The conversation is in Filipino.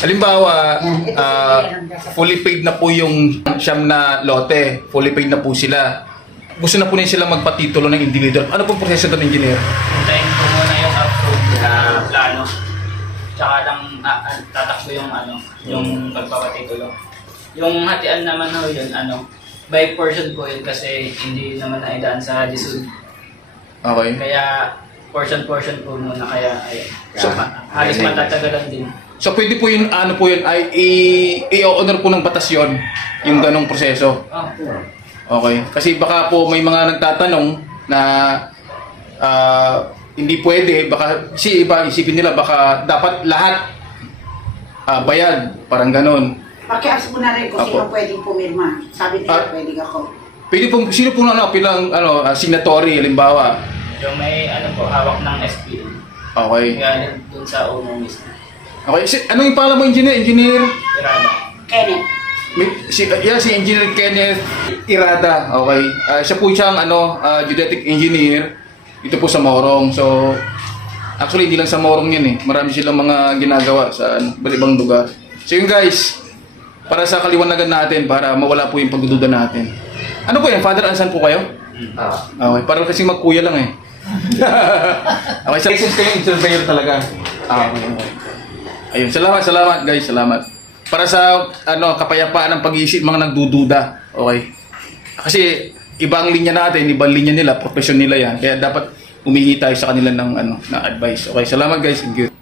Halimbawa, fully paid na po yung siyam na lote, fully paid na po sila. Gusto na po nila silang magpatitulo ng individual. Ano pong proseso doon, engineer? Hintayin ko muna yung approve na plano. Tsaka lang tatakbo yung pagpapatitulo. Yung hatian naman yun, by portion po yun kasi hindi naman naidaan sa DSUD. Okay. Kaya portion po muna kaya So, halos matatagalan din. So pwede po yun, ay i-honor po ng batas yun, yung ganong proseso. Oh. Okay. Kasi baka po may mga nagtatanong na hindi pwede, baka iba isipin nila baka dapat lahat bayad, parang ganon. Pakias mo na rin kung sino Apo. pwedeng pumirma. Sabi nila pwedeng ako. Pwede po, sino po pilang signatory, halimbawa. Yung may hawak ng SPA. Okay. Galing dun sa owner mismo. Okay. Ano yung pangalan mo, engineer? Engineer? Irada. Kenneth. Si Engineer Kenneth Irada. Okay. Siya po siyang geodetic engineer dito po sa Morong. So actually hindi lang sa Morong 'yun eh. Marami silang mga ginagawa sa ibang lugar. So yun guys, para sa kaliwanagan natin para mawala po yung pagdududa natin. Ano po yan? Father and son po kayo? Okay, parang kasi magkuya lang eh. Okay, sa license kayo surveyor talaga. Okay. Ayun, salamat guys, salamat. Para sa kapayapaan ng pag-iisip mga nagdududa. Okay. Kasi ibang linya natin, ibang linya nila, profesyon nila 'yan. Kaya dapat humingi tayo sa kanila ng advice. Okay, salamat guys. Thank you.